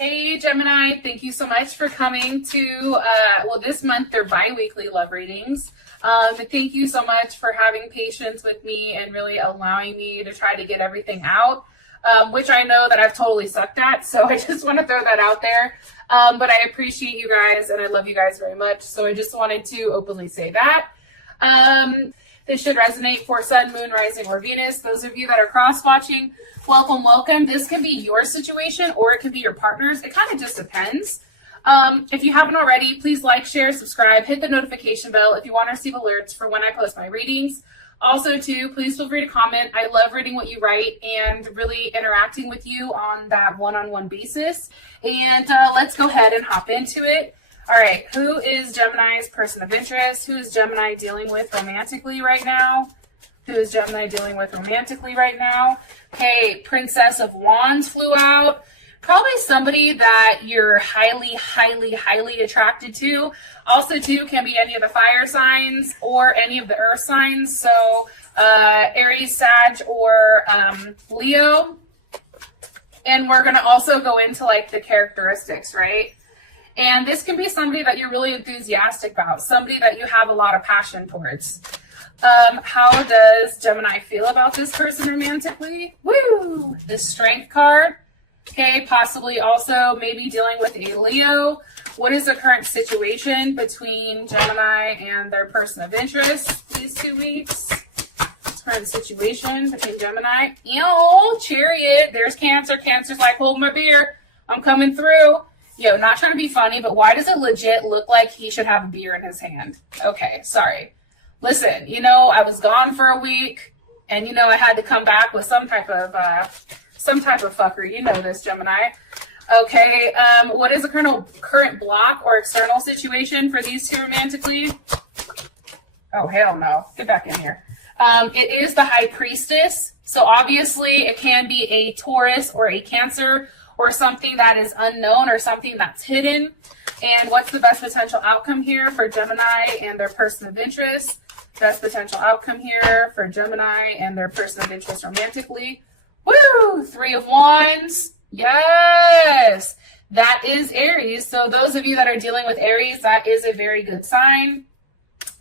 Hey Gemini, thank you so much for coming to, this month they're bi-weekly love readings. Thank you so much for having patience with me and really allowing me to try to get everything out, which I know that I've totally sucked at, so I just want to throw that out there. But I appreciate you guys and I love you guys very much, so I just wanted to openly say that. This should resonate for Sun, Moon, Rising, or Venus. Those of you that are cross-watching, welcome, welcome. This can be your situation or it can be your partner's. It kind of just depends. If you haven't already, please like, share, subscribe, hit the notification bell if you want to receive alerts for when I post my readings. Also, too, please feel free to comment. I love reading what you write and really interacting with you on that one-on-one basis. And let's go ahead and hop into it. All right, who is Gemini's person of interest? Who is Gemini dealing with romantically right now? Who is Gemini dealing with romantically right now? Okay, Princess of Wands flew out. Probably somebody that you're highly, highly, highly attracted to. Also, too, can be any of the fire signs or any of the earth signs. So, Aries, Sag, or Leo. And we're going to also go into, like, the characteristics, right? And this can be somebody that you're really enthusiastic about, somebody that you have a lot of passion towards. How does Gemini feel about this person romantically? Woo! The Strength card. Okay, possibly also maybe dealing with a Leo. What is the current situation between Gemini and their person of interest these 2 weeks? Current situation between Gemini. Ew, Chariot. There's Cancer. Cancer's like, hold my beer. I'm coming through. Yo, not trying to be funny, but why does it legit look like he should have a beer in his hand? Okay, sorry. Listen, you know, I was gone for a week, and you know I had to come back with some type of fuckery. You know this, Gemini. Okay, what is the current block or external situation for these two romantically? Oh, hell no. Get back in here. It is the High Priestess. So obviously it can be a Taurus or a Cancer or something that is unknown or something that's hidden. And what's the best potential outcome here for Gemini and their person of interest? Best potential outcome here for Gemini and their person of interest romantically. Woo! 3 of Wands. Yes! That is Aries. So those of you that are dealing with Aries, that is a very good sign.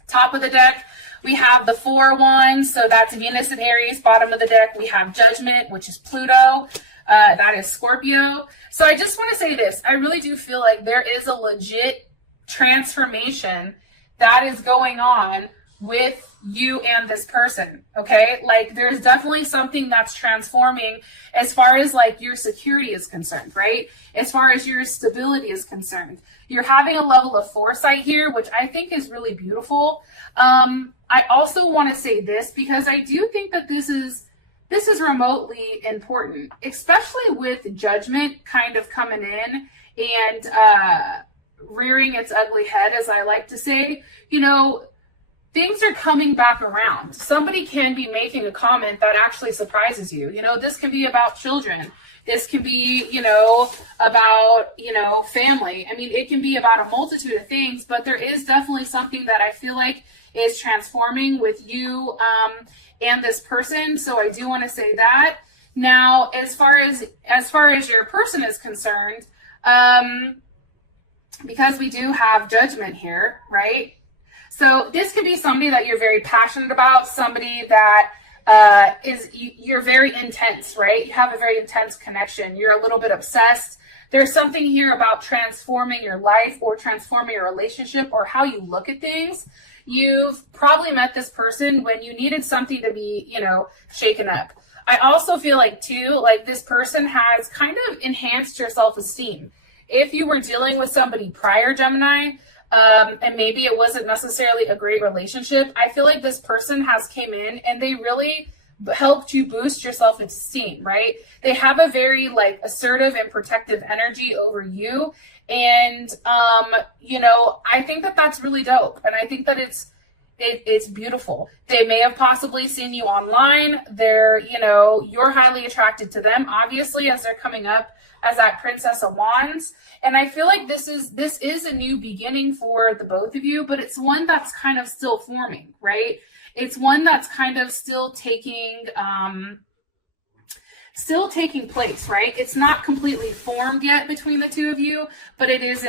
Top of the deck, we have the 4 of Wands. So that's Venus and Aries. Bottom of the deck, we have Judgment, which is Pluto. That is Scorpio. So I just want to say this. I really do feel like there is a legit transformation that is going on with you and this person, okay? Like, there's definitely something that's transforming as far as, like, your security is concerned, right? As far as your stability is concerned. You're having a level of foresight here, which I think is really beautiful. I also want to say this because I do think that this is remotely important, especially with Judgment kind of coming in and rearing its ugly head, as I like to say. You know, things are coming back around. Somebody can be making a comment that actually surprises you. You know, this can be about children. This can be, you know, about, you know, family. I mean, it can be about a multitude of things, but there is definitely something that I feel like is transforming with you and this person. So I do want to say that. Now, as far as your person is concerned, because we do have Judgment here, right? So this could be somebody that you're very passionate about, somebody that you're very intense, right? You have a very intense connection. You're a little bit obsessed. There's something here about transforming your life or transforming your relationship or how you look at things. You've probably met this person when you needed something to be, you know, shaken up. I also feel like, too, like this person has kind of enhanced your self-esteem. If you were dealing with somebody prior, Gemini, and maybe it wasn't necessarily a great relationship, I feel like this person has came in and they really helped you boost your self-esteem, right? They have a very, like, assertive and protective energy over you. And, you know, I think that that's really dope. And I think that it's beautiful. They may have possibly seen you online. They're, you know, you're highly attracted to them, obviously, as they're coming up as that Princess of Wands. And I feel like this is a new beginning for the both of you, but it's one that's kind of still forming, right? It's one that's kind of still taking still taking place, right? It's not completely formed yet between the two of you, but it is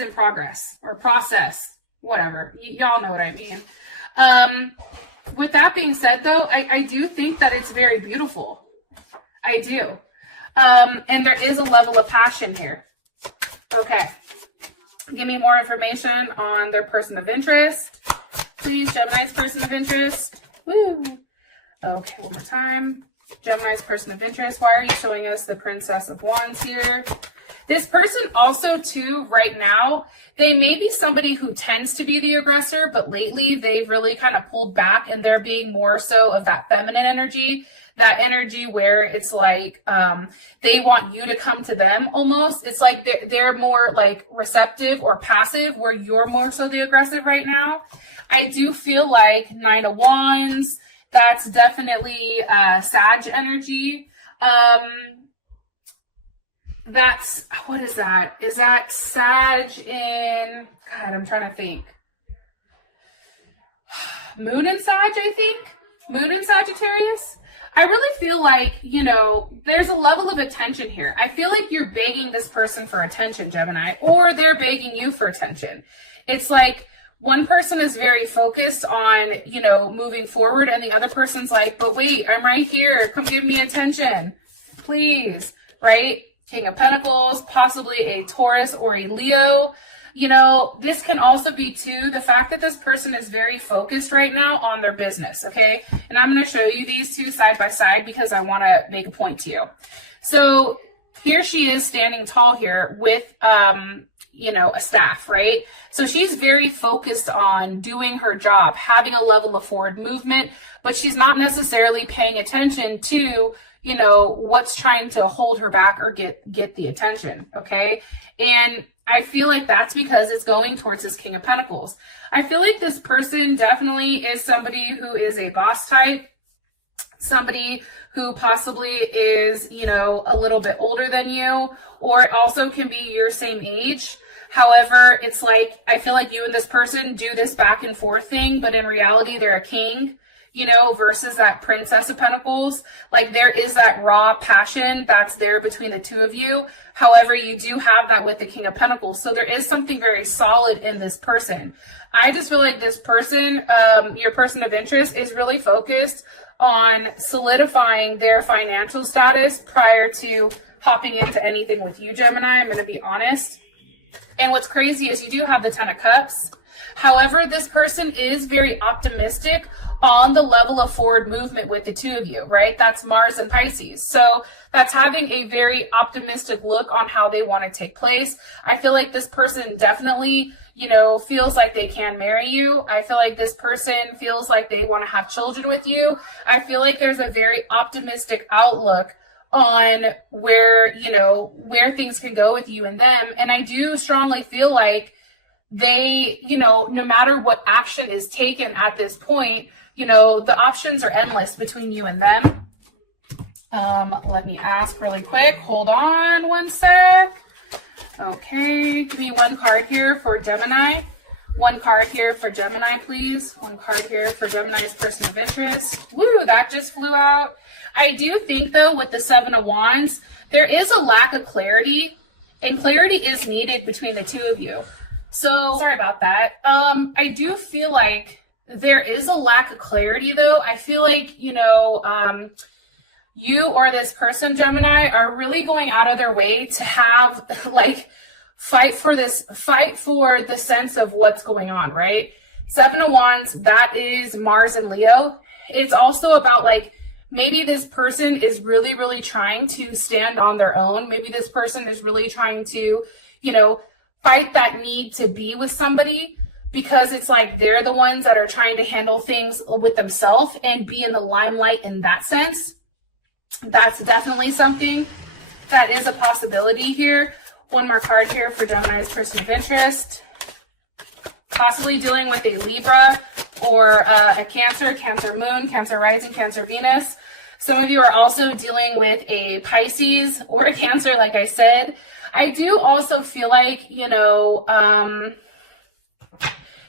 in progress or process, whatever. Y'all know what I mean. With that being said, though, I do think that it's very beautiful. I do. And there is a level of passion here. Okay. Give me more information on their person of interest. Please, Gemini's person of interest. Woo. Okay, one more time. Gemini's person of interest. Why are you showing us the Princess of Wands here? This person also, too, right now, they may be somebody who tends to be the aggressor, but lately they've really kind of pulled back and they're being more so of that feminine energy. That energy where it's like they want you to come to them almost. It's like they're more like receptive or passive where you're more so the aggressive right now. I do feel like 9 of Wands, that's definitely Sag energy. That's, what is that? Is that Sag in, God, I'm trying to think. Moon and Sag, I think. Moon and Sagittarius. I really feel like, you know, there's a level of attention here. I feel like you're begging this person for attention, Gemini, or they're begging you for attention. It's like one person is very focused on, you know, moving forward, and the other person's like, but wait, I'm right here. Come give me attention, please, right? King of Pentacles, possibly a Taurus or a Leo. You know, this can also be, too, the fact that this person is very focused right now on their business, okay? And I'm going to show you these two side by side because I want to make a point to you. So here she is standing tall here with, you know, a staff, right? So she's very focused on doing her job, having a level of forward movement, but she's not necessarily paying attention to, you know, what's trying to hold her back or get the attention, okay? And I feel like that's because it's going towards this King of Pentacles. I feel like this person definitely is somebody who is a boss type, somebody who possibly is, you know, a little bit older than you, or it also can be your same age. However, it's like, I feel like you and this person do this back and forth thing, but in reality, they're a king, you know, versus that Princess of Pentacles. Like, there is that raw passion that's there between the two of you. However, you do have that with the King of Pentacles. So there is something very solid in this person. I just feel like this person, your person of interest, is really focused on solidifying their financial status prior to hopping into anything with you, Gemini. I'm going to be honest. And what's crazy is you do have the 10 of Cups. However, this person is very optimistic on the level of forward movement with the two of you, right? That's Mars and Pisces. So that's having a very optimistic look on how they want to take place. I feel like this person definitely, you know, feels like they can marry you. I feel like this person feels like they want to have children with you. I feel like there's a very optimistic outlook on where, you know, where things can go with you and them. And I do strongly feel like they, you know, no matter what action is taken at this point, you know, the options are endless between you and them. Let me ask really quick. Hold on one sec. Okay, give me one card here for Gemini. One card here for Gemini, please. One card here for Gemini's person of interest. Woo, that just flew out. I do think, though, with the 7 of Wands, there is a lack of clarity, and clarity is needed between the two of you. So, sorry about that. I do feel like there is a lack of clarity, though. I feel like, you know, you or this person, Gemini, are really going out of their way to have, like, fight for the sense of what's going on, right? 7 of Wands, that is Mars and Leo. It's also about, like, maybe this person is really, really trying to stand on their own. Maybe this person is really trying to, you know, fight that need to be with somebody, because it's like they're the ones that are trying to handle things with themselves and be in the limelight in that sense. That's definitely something that is a possibility here. One more card here for Gemini's person of interest. Possibly dealing with a Libra or a Cancer Moon, Cancer Rising, Cancer Venus. Some of you are also dealing with a Pisces or a Cancer, like I said. I do also feel like, you know,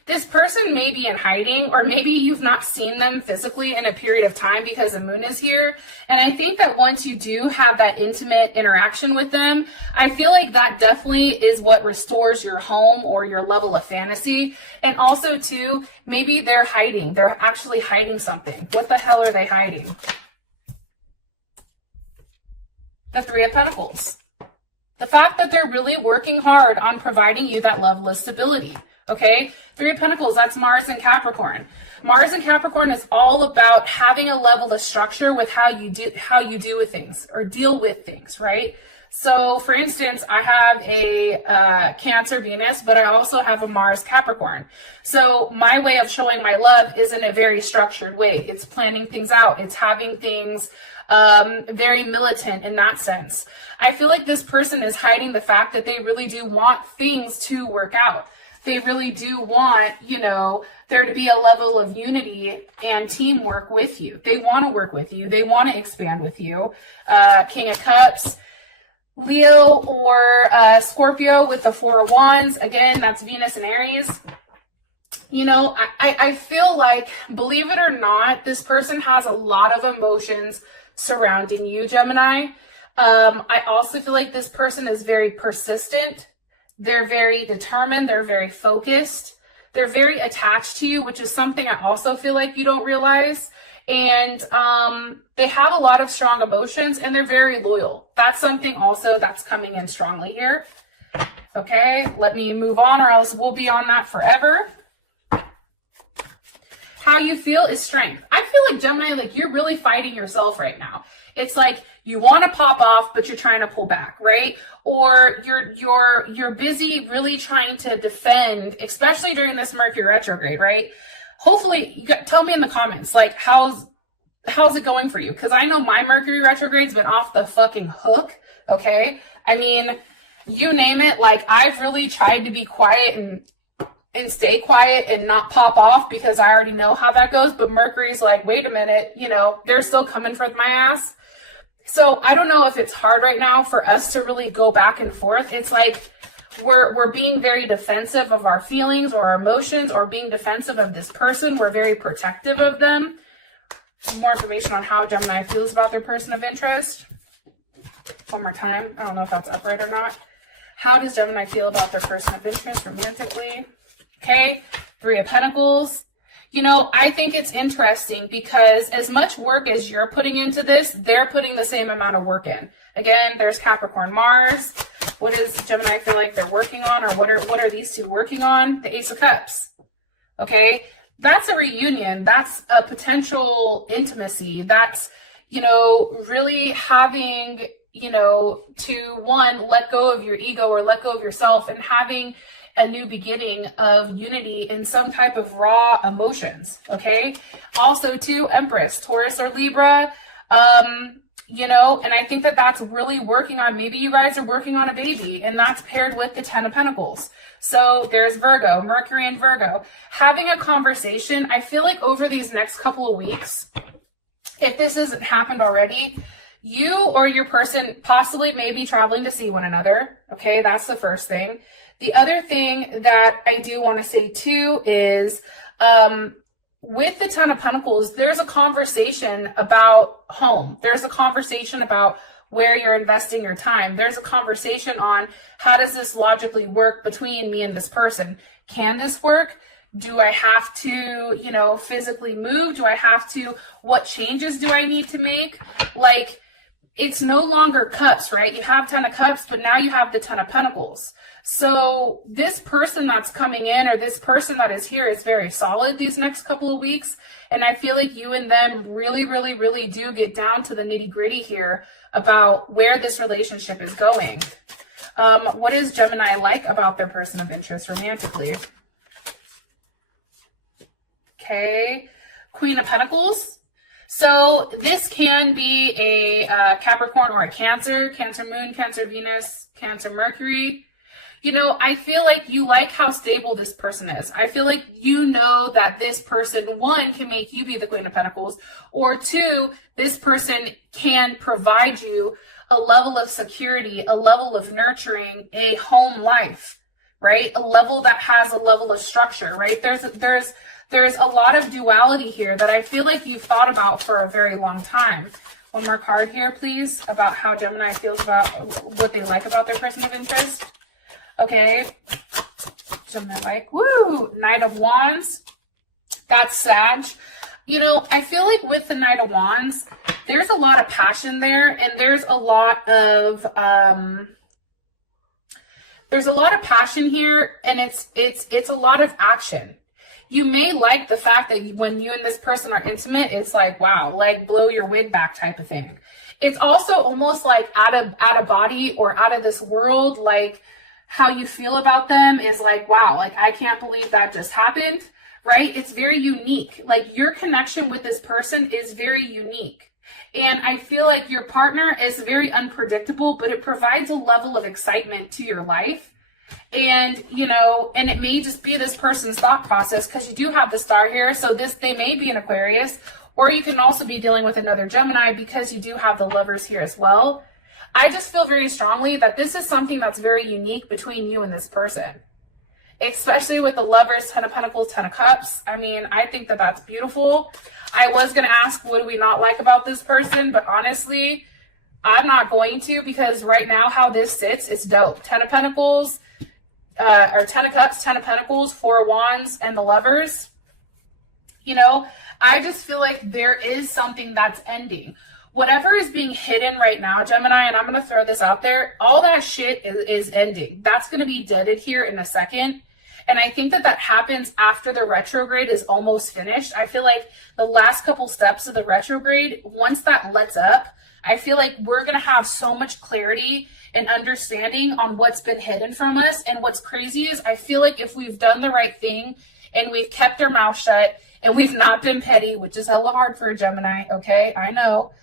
This person may be in hiding, or maybe you've not seen them physically in a period of time because the moon is here. And I think that once you do have that intimate interaction with them, I feel like that definitely is what restores your home or your level of fantasy. And also too, maybe they're hiding. They're actually hiding something. What the hell are they hiding? The Three of Pentacles. The fact that they're really working hard on providing you that level of stability. Okay, Three of Pentacles, that's Mars and Capricorn. Mars and Capricorn is all about having a level of structure with how you do with things or deal with things, right? So for instance, I have a Cancer Venus, but I also have a Mars Capricorn. So my way of showing my love is in a very structured way. It's planning things out. It's having things very militant in that sense. I feel like this person is hiding the fact that they really do want things to work out. They really do want, you know, there to be a level of unity and teamwork with you. They want to work with you. They want to expand with you. King of Cups, Leo or Scorpio with the Four of Wands. Again, that's Venus and Aries. You know, I feel like, believe it or not, this person has a lot of emotions surrounding you, Gemini. I also feel like this person is very persistent. They're very determined. They're very focused. They're very attached to you, which is something I also feel like you don't realize. And they have a lot of strong emotions, and they're very loyal. That's something also that's coming in strongly here. Okay, let me move on, or else we'll be on that forever. How you feel is strength. I feel like, Gemini, like you're really fighting yourself right now. It's like you want to pop off, but you're trying to pull back, right? Or you're busy really trying to defend, especially during this Mercury retrograde, right? Hopefully, tell me in the comments, like how's it going for you? Because I know my Mercury retrograde's been off the fucking hook. Okay, I mean, you name it. Like I've really tried to be quiet and stay quiet and not pop off because I already know how that goes. But Mercury's like, wait a minute, you know, they're still coming for my ass. So I don't know if it's hard right now for us to really go back and forth. It's like we're being very defensive of our feelings or our emotions, or being defensive of this person. We're very protective of them. More information on how Gemini feels about their person of interest. One more time. I don't know if that's upright or not. How does Gemini feel about their person of interest romantically? Okay, Three of Pentacles. You know, I think it's interesting because as much work as you're putting into this, they're putting the same amount of work in. Again, there's Capricorn, Mars. What does Gemini feel like they're working on, or what are these two working on? The Ace of Cups. Okay, that's a reunion. That's a potential intimacy. That's, you know, really having, you know, to one, let go of your ego or let go of yourself and having a new beginning of unity in some type of raw emotions. Okay. Also too, Empress, Taurus or Libra, you know, and I think that that's really working on, maybe you guys are working on a baby, and that's paired with the Ten of Pentacles. So there's Virgo, Mercury and Virgo. Having a conversation, I feel like over these next couple of weeks, if this hasn't happened already, you or your person possibly may be traveling to see one another. Okay, that's the first thing. The other thing that I do want to say too is with the Ten of Pentacles, there's a conversation about home. There's a conversation about where you're investing your time. There's a conversation on how does this logically work between me and this person? Can this work? Do I have to, you know, physically move? Do I have to, what changes do I need to make? Like, it's no longer cups, right? You have Ten of Cups, but now you have the Ten of Pentacles. So this person that's coming in, or this person that is here, is very solid these next couple of weeks. And I feel like you and them really, really, really do get down to the nitty gritty here about where this relationship is going. What does Gemini like about their person of interest romantically? Okay, Queen of Pentacles. So this can be a Capricorn or a Cancer, Cancer Moon, Cancer Venus, Cancer Mercury. You know, I feel like you like how stable this person is. I feel like you know that this person, one, can make you be the Queen of Pentacles, or two, this person can provide you a level of security, a level of nurturing, a home life, right? A level that has a level of structure, right? There's a lot of duality here that I feel like you've thought about for a very long time. One more card here, please, about how Gemini feels about what they like about their person of interest. Okay. Gemini like, woo, Knight of Wands. That's Sag. You know, I feel like with the Knight of Wands, there's a lot of passion there, and there's a lot of passion here, and it's a lot of action. You may like the fact that when you and this person are intimate, it's like, wow, like blow your wig back type of thing. It's also almost like out of body or out of this world, like how you feel about them is like, wow, like I can't believe that just happened, right? It's very unique. Like your connection with this person is very unique. And I feel like your partner is very unpredictable, but it provides a level of excitement to your life. And, you know, and it may just be this person's thought process because you do have the star here. So they may be an Aquarius, or you can also be dealing with another Gemini because you do have the Lovers here as well. I just feel very strongly that this is something that's very unique between you and this person, especially with the Lovers, Ten of Pentacles, Ten of Cups. I mean, I think that that's beautiful. I was going to ask, what do we not like about this person? But honestly, I'm not going to, because right now how this sits, it's dope. Ten of Pentacles, or Ten of Cups, Ten of Pentacles, Four of Wands, and the Lovers. You know, I just feel like there is something that's ending. Whatever is being hidden right now, Gemini, and I'm going to throw this out there, all that shit is ending. That's going to be deaded here in a second. And I think that that happens after the retrograde is almost finished. I feel like the last couple steps of the retrograde, once that lets up, I feel like we're going to have so much clarity and understanding on what's been hidden from us. And what's crazy is I feel like if we've done the right thing and we've kept our mouth shut and we've not been petty, which is hella hard for a Gemini, okay, I know.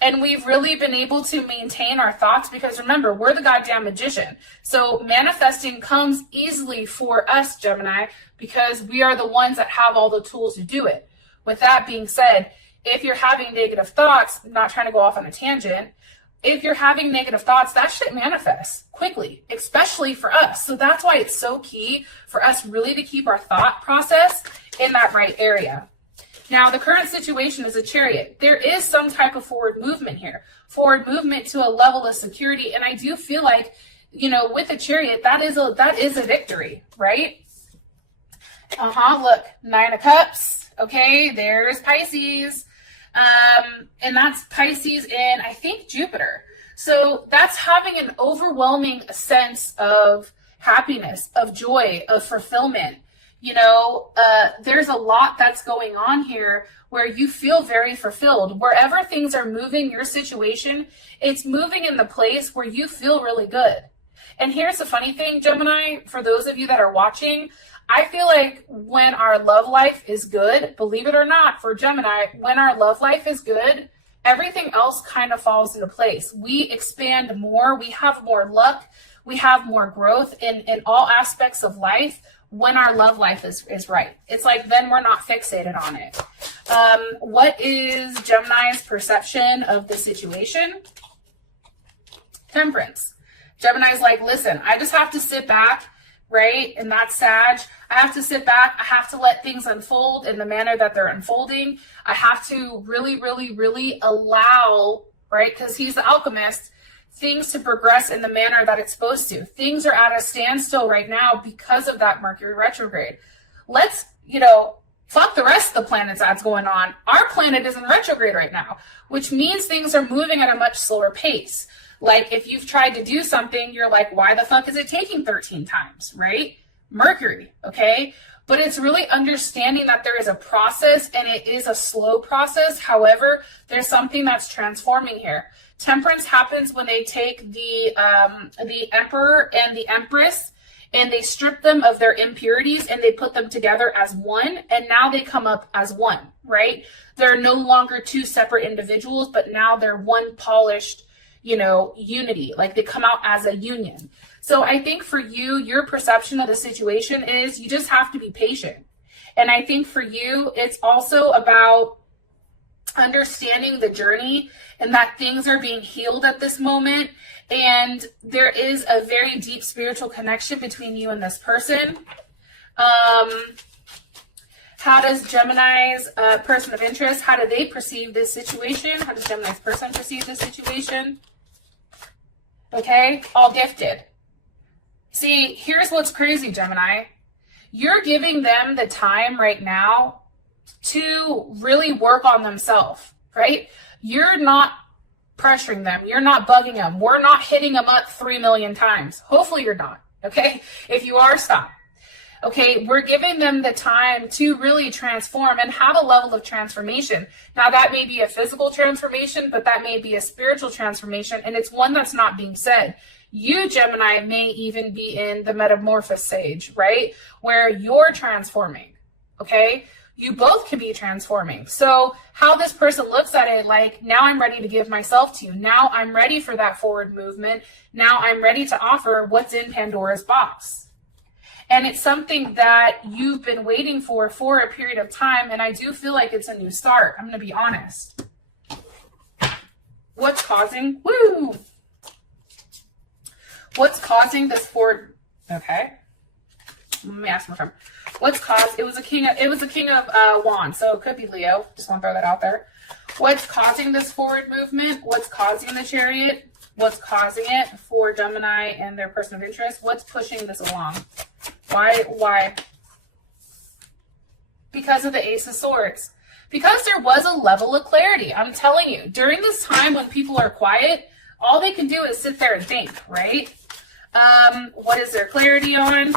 And we've really been able to maintain our thoughts, because remember, we're the goddamn magician. So manifesting comes easily for us, Gemini, because we are the ones that have all the tools to do it. With that being said, if you're having negative thoughts, I'm not trying to go off on a tangent, if you're having negative thoughts, that shit manifests quickly, especially for us. So that's why it's so key for us really to keep our thought process in that right area. Now, the current situation is a Chariot. There is some type of forward movement here, forward movement to a level of security. And I do feel like, you know, with a Chariot, that is a victory, right? Look, Nine of Cups. Okay, there's Pisces. And that's Pisces in, I think, Jupiter. So that's having an overwhelming sense of happiness, of joy, of fulfillment. You know, there's a lot that's going on here where you feel very fulfilled. Wherever things are moving, your situation, it's moving in the place where you feel really good. And here's the funny thing, Gemini, for those of you that are watching, I feel like when our love life is good, believe it or not, for Gemini, when our love life is good, everything else kind of falls into place. We expand more, we have more luck, we have more growth in all aspects of life. When our love life is right. It's like then we're not fixated on it. What is Gemini's perception of the situation? Temperance. Gemini's like, listen, I just have to sit back, right? And that's Sag. I have to sit back. I have to let things unfold in the manner that they're unfolding. I have to really, really, really allow, right? Because he's the alchemist, things to progress in the manner that it's supposed to. Things are at a standstill right now because of that Mercury retrograde. Let's, you know, fuck the rest of the planets that's going on. Our planet is in retrograde right now, which means things are moving at a much slower pace. Like if you've tried to do something, you're like, why the fuck is it taking 13 times, right? Mercury, okay? But it's really understanding that there is a process and it is a slow process. However, there's something that's transforming here. Temperance happens when they take the emperor and the empress and they strip them of their impurities and they put them together as one, and now they come up as one, right? They're no longer two separate individuals, but now they're one polished, you know, unity. Like they come out as a union. So I think for you, your perception of the situation is you just have to be patient. And I think for you, it's also about understanding the journey and that things are being healed at this moment. And there is a very deep spiritual connection between you and this person. How does Gemini's person of interest, how do they perceive this situation? How does Gemini's person perceive this situation? Okay, all gifted. See, here's what's crazy, Gemini. You're giving them the time right now to really work on themselves, right? You're not pressuring them. You're not bugging them. We're not hitting them up 3 million times. Hopefully you're not, okay? If you are, stop. Okay, we're giving them the time to really transform and have a level of transformation. Now, that may be a physical transformation, but that may be a spiritual transformation, and it's one that's not being said. You, Gemini, may even be in the metamorphosis stage, right? Where you're transforming, okay? You both can be transforming. So how this person looks at it, like, now I'm ready to give myself to you. Now I'm ready for that forward movement. Now I'm ready to offer what's in Pandora's box. And it's something that you've been waiting for a period of time. And I do feel like it's a new start. I'm going to be honest. What's causing? What's causing this forward? Okay. Let me ask my friend. What's caused? It was a king of wands, so it could be Leo. Just want to throw that out there. What's causing this forward movement? What's causing the chariot? What's causing it for Gemini and their person of interest? What's pushing this along? Why? Because of the Ace of Swords. Because there was a level of clarity. I'm telling you, during this time when people are quiet, all they can do is sit there and think, right? What is their clarity on?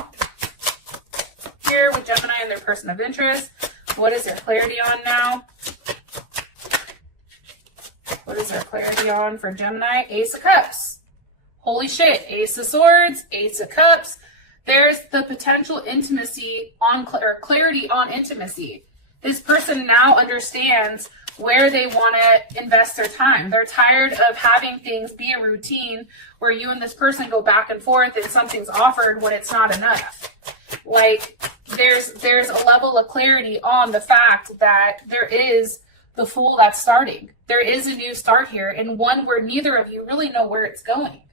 Here with Gemini and their person of interest. What is their clarity on now? What is their clarity on for Gemini? Ace of Cups. Holy shit. Ace of Swords, Ace of Cups. There's the potential intimacy on, or clarity on intimacy. This person now understands where they want to invest their time. They're tired of having things be a routine where you and this person go back and forth and something's offered when it's not enough. Like, there's a level of clarity on the fact that there is the Fool that's starting. There is a new start here, and one where neither of you really know where it's going.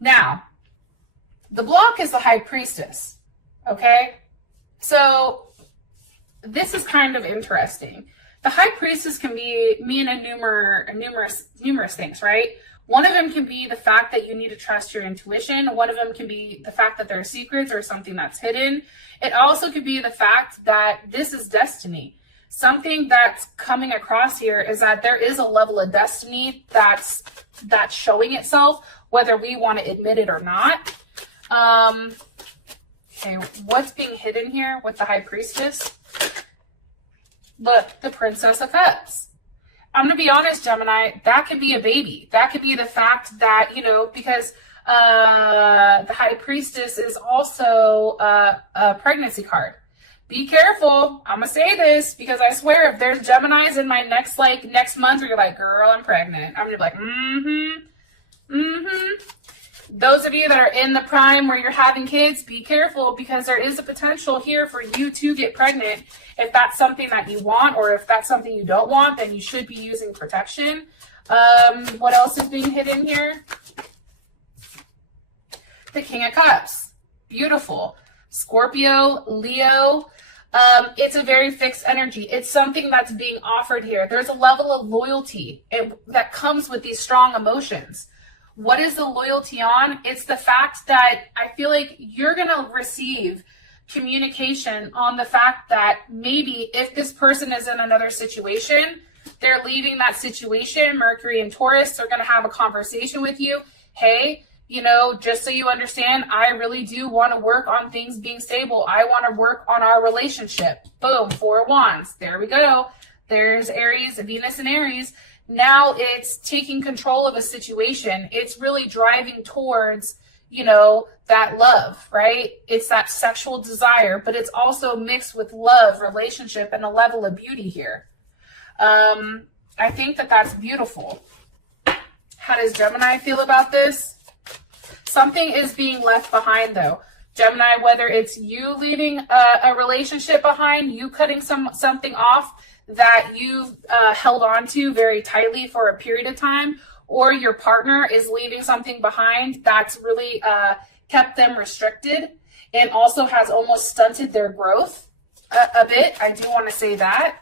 Now, the block is the High Priestess, okay? So this is kind of interesting. The High Priestess can mean numerous things, right? One of them can be the fact that you need to trust your intuition. One of them can be the fact that there are secrets or something that's hidden. It also could be the fact that this is destiny. Something that's coming across here is that there is a level of destiny that's showing itself, whether we want to admit it or not. Okay, what's being hidden here with the High Priestess? Look, the Princess of Cups. I'm going to be honest, Gemini, that could be a baby. That could be the fact that, because the High Priestess is also a pregnancy card. Be careful. I'm going to say this because I swear if there's Geminis in my next month where you're like, girl, I'm pregnant, I'm going to be like, Those of you that are in the prime where you're having kids, be careful because there is a potential here for you to get pregnant. If that's something that you want, or if that's something you don't want, then you should be using protection. What else is being hidden here? The King of Cups. Beautiful. Scorpio, Leo. It's a very fixed energy. It's something that's being offered here. There's a level of loyalty that comes with these strong emotions. What is the loyalty on? It's the fact that I feel like you're going to receive communication on the fact that maybe if this person is in another situation, they're leaving that situation. Mercury and Taurus are going to have a conversation with you. Hey, just so you understand, I really do want to work on things being stable. I want to work on our relationship. Boom, 4 wands. There we go. There's Aries, Venus and Aries. Now it's taking control of a situation. It's really driving towards, that love, right? It's that sexual desire, but it's also mixed with love, relationship, and a level of beauty here. I think that that's beautiful. How does Gemini feel about this? Something is being left behind, though. Gemini, whether it's you leaving a relationship behind, you cutting something off that you've held on to very tightly for a period of time, or your partner is leaving something behind that's really kept them restricted and also has almost stunted their growth a bit. I do want to say that.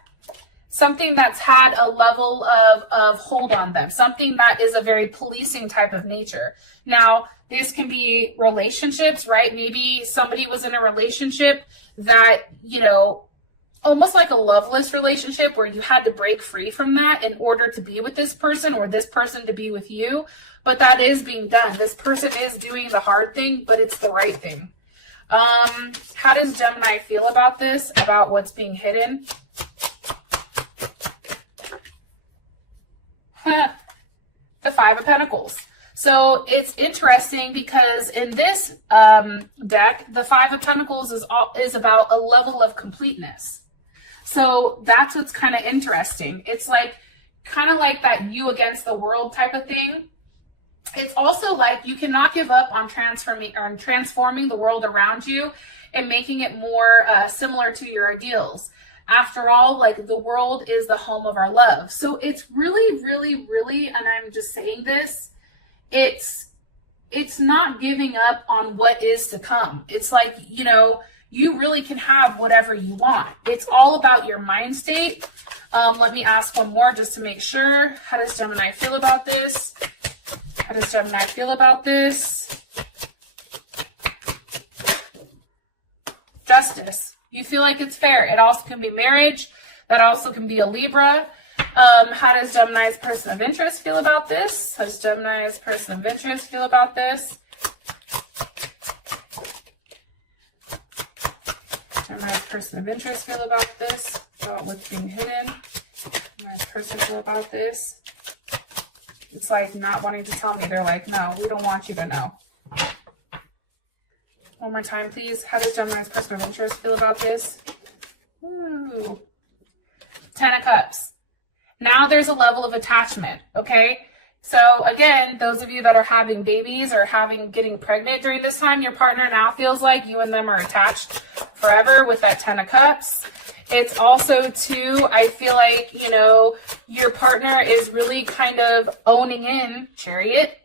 Something that's had a level of hold on them, something that is a very policing type of nature. Now, this can be relationships, right? Maybe somebody was in a relationship that, you know, almost like a loveless relationship where you had to break free from that in order to be with this person or this person to be with you. But that is being done. This person is doing the hard thing, but it's the right thing. How does Gemini feel about this, about what's being hidden? The Five of Pentacles. So it's interesting because in this deck, the Five of Pentacles is about a level of completeness. So that's what's kind of interesting. It's like kind of like that you against the world type of thing. It's also like you cannot give up on transforming the world around you and making it more similar to your ideals. After all, like, the world is the home of our love. So it's really, really, really, and I'm just saying this, it's not giving up on what is to come. It's like, you know, you really can have whatever you want. It's all about your mind state. Let me ask one more just to make sure. How does Gemini feel about this? How does Gemini feel about this? Justice. You feel like it's fair. It also can be marriage. That also can be a Libra. How does Gemini's person of interest feel about this? How does Gemini's person of interest feel about this? Gemini's person of interest feel about this? About what's being hidden? Gemini's person feel about this? It's like not wanting to tell me. They're like, no, we don't want you to know. One more time, please. How does Gemini's person of interest feel about this? Ooh. 10 of Cups. Now there's a level of attachment, okay? So again, those of you that are having babies or getting pregnant during this time, your partner now feels like you and them are attached forever with that 10 of Cups. It's also too, I feel like, you know, your partner is really kind of owning in, Chariot,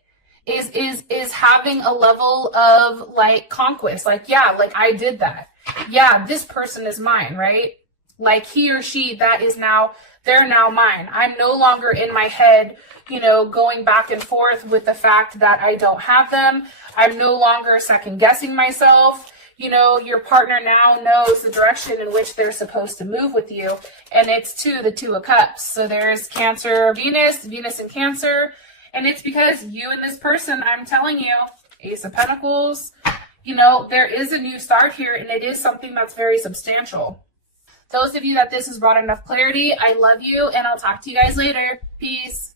is having a level of like conquest. Like, yeah, like I did that. Yeah, this person is mine, right? Like he or she, they're now mine. I'm no longer in my head, you know, going back and forth with the fact that I don't have them. I'm no longer second guessing myself. You know, your partner now knows the direction in which they're supposed to move with you. And it's the Two of Cups. So there's Cancer, Venus in Cancer. And it's because you and this person, I'm telling you, Ace of Pentacles, you know, there is a new start here, and it is something that's very substantial. Those of you that this has brought enough clarity, I love you, and I'll talk to you guys later. Peace.